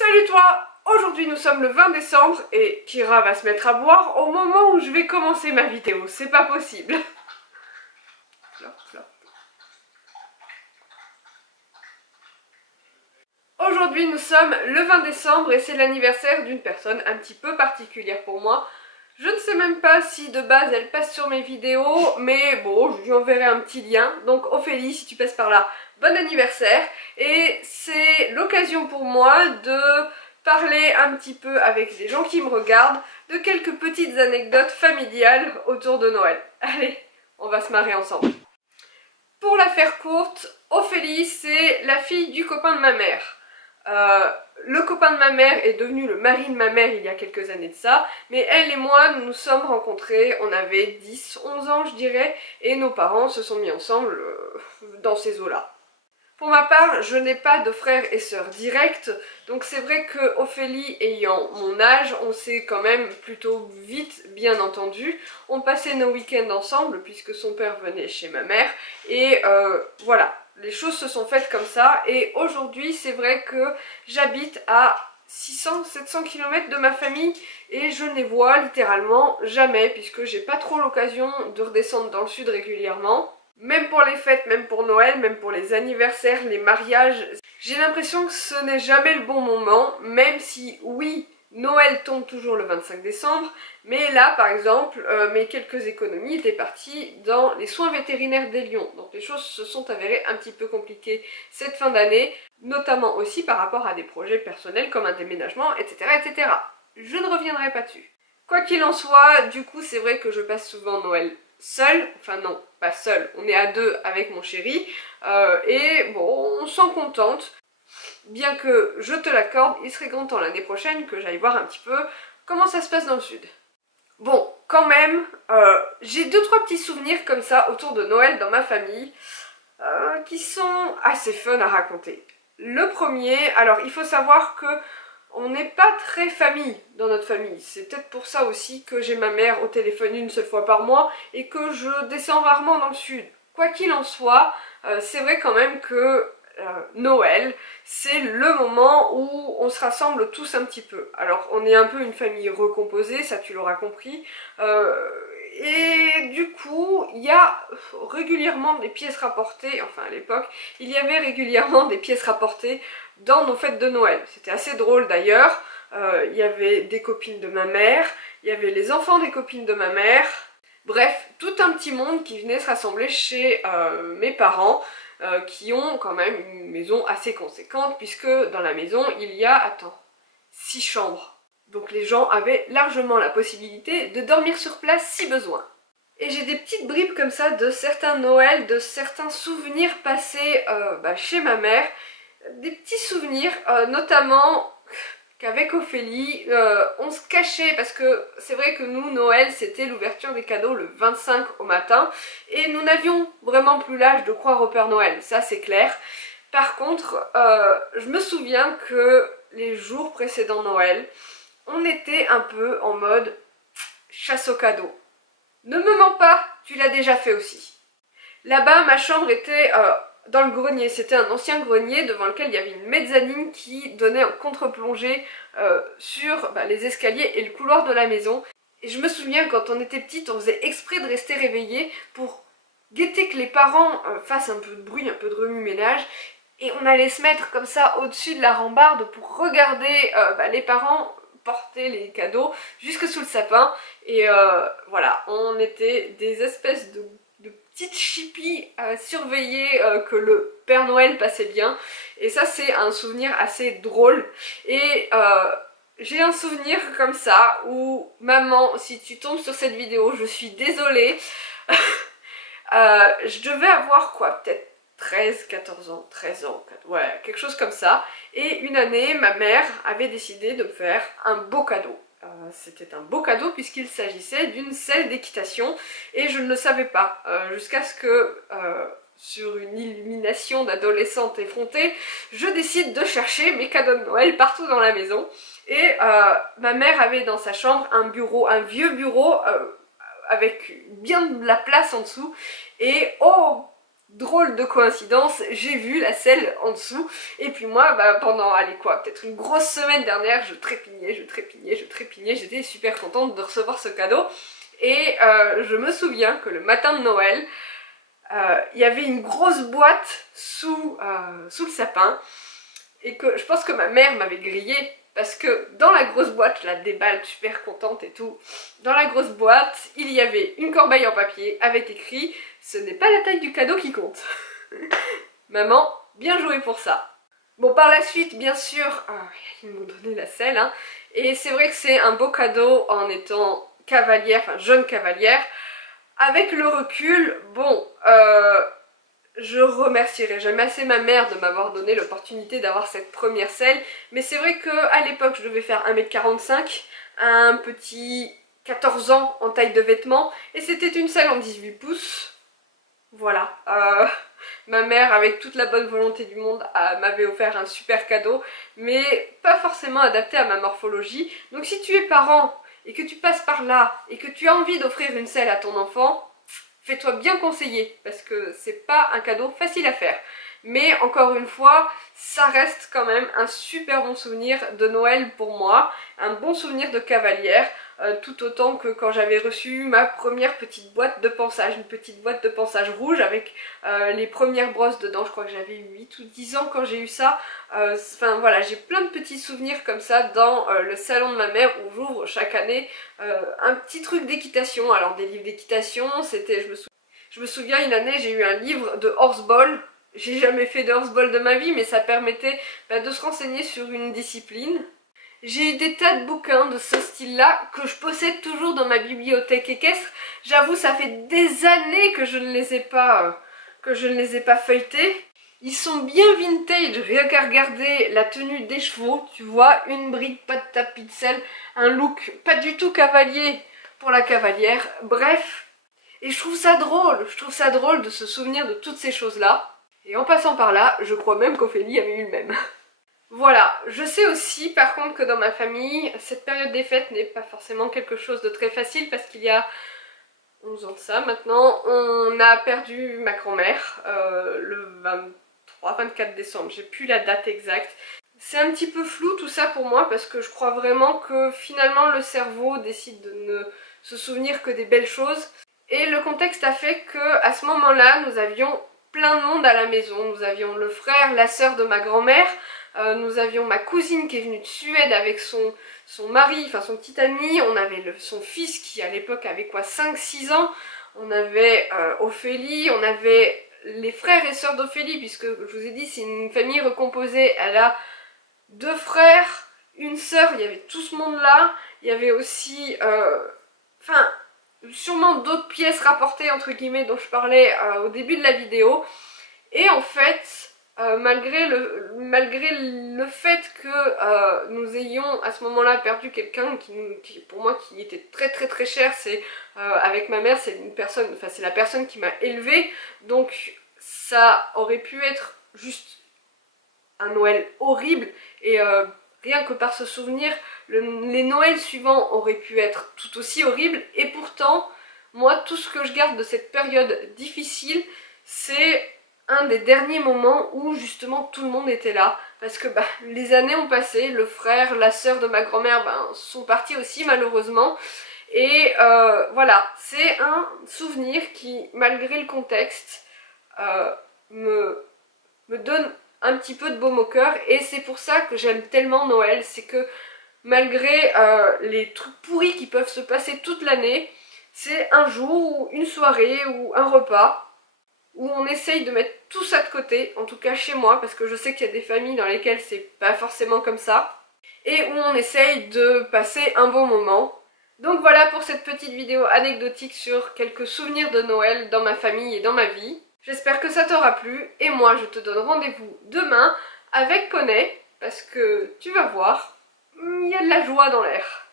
Salut toi! Aujourd'hui nous sommes le 20 décembre et Kira va se mettre à boire au moment où je vais commencer ma vidéo, c'est pas possible. Aujourd'hui nous sommes le 20 décembre et c'est l'anniversaire d'une personne un petit peu particulière pour moi. Je ne sais même pas si de base elle passe sur mes vidéos, mais bon, je lui enverrai un petit lien. Donc Ophélie, si tu passes par là, bon anniversaire. Et c'est l'occasion pour moi de parler un petit peu avec les gens qui me regardent de quelques petites anecdotes familiales autour de Noël. Allez, on va se marrer ensemble. Pour la faire courte, Ophélie c'est la fille du copain de ma mère. Le copain de ma mère est devenu le mari de ma mère il y a quelques années de ça, mais elle et moi nous nous sommes rencontrés, on avait 10-11 ans je dirais, et nos parents se sont mis ensemble dans ces eaux-là. Pour ma part, je n'ai pas de frères et sœurs directs, donc c'est vrai que Ophélie ayant mon âge, on s'est quand même plutôt vite bien entendu. On passait nos week-ends ensemble puisque son père venait chez ma mère, et voilà. Les choses se sont faites comme ça et aujourd'hui c'est vrai que j'habite à 600-700 km de ma famille et je ne les vois littéralement jamais puisque j'ai pas trop l'occasion de redescendre dans le sud régulièrement. Même pour les fêtes, même pour Noël, même pour les anniversaires, les mariages, j'ai l'impression que ce n'est jamais le bon moment, même si oui, Noël tombe toujours le 25 décembre, mais là par exemple, mes quelques économies étaient parties dans les soins vétérinaires des lions. Donc les choses se sont avérées un petit peu compliquées cette fin d'année, notamment aussi par rapport à des projets personnels comme un déménagement, etc. etc. Je ne reviendrai pas dessus. Quoi qu'il en soit, du coup c'est vrai que je passe souvent Noël seule, enfin non, pas seule, on est à deux avec mon chéri, et bon, on s'en contente. Bien que, je te l'accorde, il serait grand temps l'année prochaine que j'aille voir un petit peu comment ça se passe dans le sud. Bon, quand même, j'ai 2-3 petits souvenirs comme ça autour de Noël dans ma famille, qui sont assez fun à raconter. Le premier, alors il faut savoir que on n'est pas très famille dans notre famille, c'est peut-être pour ça aussi que j'ai ma mère au téléphone une seule fois par mois et que je descends rarement dans le sud. Quoi qu'il en soit, c'est vrai quand même que Noël, c'est le moment où on se rassemble tous un petit peu. Alors on est un peu une famille recomposée, ça tu l'auras compris, et du coup il y a régulièrement des pièces rapportées, enfin à l'époque il y avait régulièrement des pièces rapportées dans nos fêtes de Noël. C'était assez drôle d'ailleurs, il y avait des copines de ma mère, il y avait les enfants des copines de ma mère, bref, tout un petit monde qui venait se rassembler chez mes parents, qui ont quand même une maison assez conséquente, puisque dans la maison il y a, attends, 6 chambres. Donc les gens avaient largement la possibilité de dormir sur place si besoin. Et j'ai des petites bribes comme ça de certains Noëls, de certains souvenirs passés chez ma mère, des petits souvenirs, notamment qu'avec Ophélie, on se cachait parce que c'est vrai que nous, Noël, c'était l'ouverture des cadeaux le 25 au matin et nous n'avions vraiment plus l'âge de croire au Père Noël, ça c'est clair. Par contre, je me souviens que les jours précédant Noël, on était un peu en mode chasse aux cadeaux. Ne me mens pas, tu l'as déjà fait aussi. Là-bas, ma chambre était dans le grenier, c'était un ancien grenier devant lequel il y avait une mezzanine qui donnait en contre-plongée sur les escaliers et le couloir de la maison. Et je me souviens quand on était petite, on faisait exprès de rester réveillé pour guetter que les parents fassent un peu de bruit, un peu de remue-ménage, et on allait se mettre comme ça au-dessus de la rambarde pour regarder les parents porter les cadeaux jusque sous le sapin. Et voilà, on était des espèces de petites chippies à surveiller que le Père Noël passait bien, et ça c'est un souvenir assez drôle. Et j'ai un souvenir comme ça où, maman, si tu tombes sur cette vidéo, je suis désolée, je devais avoir quoi, peut-être 13 ans, ouais, quelque chose comme ça, et une année ma mère avait décidé de me faire un beau cadeau. C'était un beau cadeau puisqu'il s'agissait d'une selle d'équitation et je ne le savais pas jusqu'à ce que sur une illumination d'adolescente effrontée, je décide de chercher mes cadeaux de Noël partout dans la maison. Et ma mère avait dans sa chambre un bureau, un vieux bureau avec bien de la place en dessous, et oh drôle de coïncidence, j'ai vu la selle en dessous. Et puis moi, pendant, allez quoi, peut-être une grosse semaine dernière, je trépignais, j'étais super contente de recevoir ce cadeau. Et je me souviens que le matin de Noël, il y avait une grosse boîte sous le sapin. Et que je pense que ma mère m'avait grillé. Parce que dans la grosse boîte, je la déballe super contente et tout. Dans la grosse boîte, il y avait une corbeille en papier avec écrit « Ce n'est pas la taille du cadeau qui compte ». Maman, bien joué pour ça. Bon, par la suite, bien sûr, ils m'ont donné la selle. Hein, et c'est vrai que c'est un beau cadeau en étant cavalière, enfin jeune cavalière. Avec le recul, bon, je remercierai jamais assez ma mère de m'avoir donné l'opportunité d'avoir cette première selle, mais c'est vrai qu'à l'époque je devais faire 1m45, un petit 14 ans en taille de vêtements, et c'était une selle en 18 pouces. Voilà, ma mère avec toute la bonne volonté du monde m'avait offert un super cadeau, mais pas forcément adapté à ma morphologie. Donc si tu es parent et que tu passes par là et que tu as envie d'offrir une selle à ton enfant, fais-toi bien conseiller, parce que c'est pas un cadeau facile à faire. Mais encore une fois, ça reste quand même un super bon souvenir de Noël pour moi, un bon souvenir de cavalière, tout autant que quand j'avais reçu ma première petite boîte de pansage, une petite boîte de pansage rouge avec les premières brosses dedans. Je crois que j'avais 8 ou 10 ans quand j'ai eu ça. Enfin voilà, j'ai plein de petits souvenirs comme ça dans le salon de ma mère où j'ouvre chaque année un petit truc d'équitation. Alors des livres d'équitation, c'était, je me souviens une année j'ai eu un livre de horseball. J'ai jamais fait de horseball de ma vie, mais ça permettait de se renseigner sur une discipline. J'ai eu des tas de bouquins de ce style-là que je possède toujours dans ma bibliothèque équestre. J'avoue, ça fait des années que je ne les ai pas feuilletés. Ils sont bien vintage, rien qu'à regarder la tenue des chevaux, tu vois, une bride, pas de tapis de selle, un look pas du tout cavalier pour la cavalière, bref. Et je trouve ça drôle de se souvenir de toutes ces choses-là. Et en passant par là, je crois même qu'Ophélie avait eu le même. Voilà, je sais aussi par contre que dans ma famille, cette période des fêtes n'est pas forcément quelque chose de très facile parce qu'il y a 11 ans de ça maintenant, on a perdu ma grand-mère le 23-24 décembre, j'ai plus la date exacte. C'est un petit peu flou tout ça pour moi parce que je crois vraiment que finalement le cerveau décide de ne se souvenir que des belles choses. Et le contexte a fait qu'à ce moment-là, nous avions plein de monde à la maison. Nous avions le frère, la sœur de ma grand-mère, nous avions ma cousine qui est venue de Suède avec son mari, enfin son petit ami, on avait son fils qui à l'époque avait quoi, 5-6 ans, on avait Ophélie, on avait les frères et sœurs d'Ophélie, puisque je vous ai dit c'est une famille recomposée, elle a 2 frères, une sœur, il y avait tout ce monde-là, il y avait aussi, sûrement d'autres pièces rapportées entre guillemets dont je parlais au début de la vidéo. Et en fait, malgré le fait que nous ayons à ce moment-là perdu quelqu'un qui pour moi qui était très cher, c'est avec ma mère, c'est une personne, enfin c'est la personne qui m'a élevée, donc ça aurait pu être juste un Noël horrible et rien que par ce souvenir, les Noëls suivants auraient pu être tout aussi horribles, et pourtant, moi, tout ce que je garde de cette période difficile, c'est un des derniers moments où justement tout le monde était là, parce que les années ont passé, le frère, la sœur de ma grand-mère sont partis aussi malheureusement, et voilà, c'est un souvenir qui, malgré le contexte, me donne un petit peu de baume au cœur, et c'est pour ça que j'aime tellement Noël, c'est que malgré les trucs pourris qui peuvent se passer toute l'année, c'est un jour ou une soirée ou un repas où on essaye de mettre tout ça de côté, en tout cas chez moi, parce que je sais qu'il y a des familles dans lesquelles c'est pas forcément comme ça, et où on essaye de passer un bon moment. Donc voilà pour cette petite vidéo anecdotique sur quelques souvenirs de Noël dans ma famille et dans ma vie. J'espère que ça t'aura plu, et moi je te donne rendez-vous demain avec Poney, parce que tu vas voir, il y a de la joie dans l'air.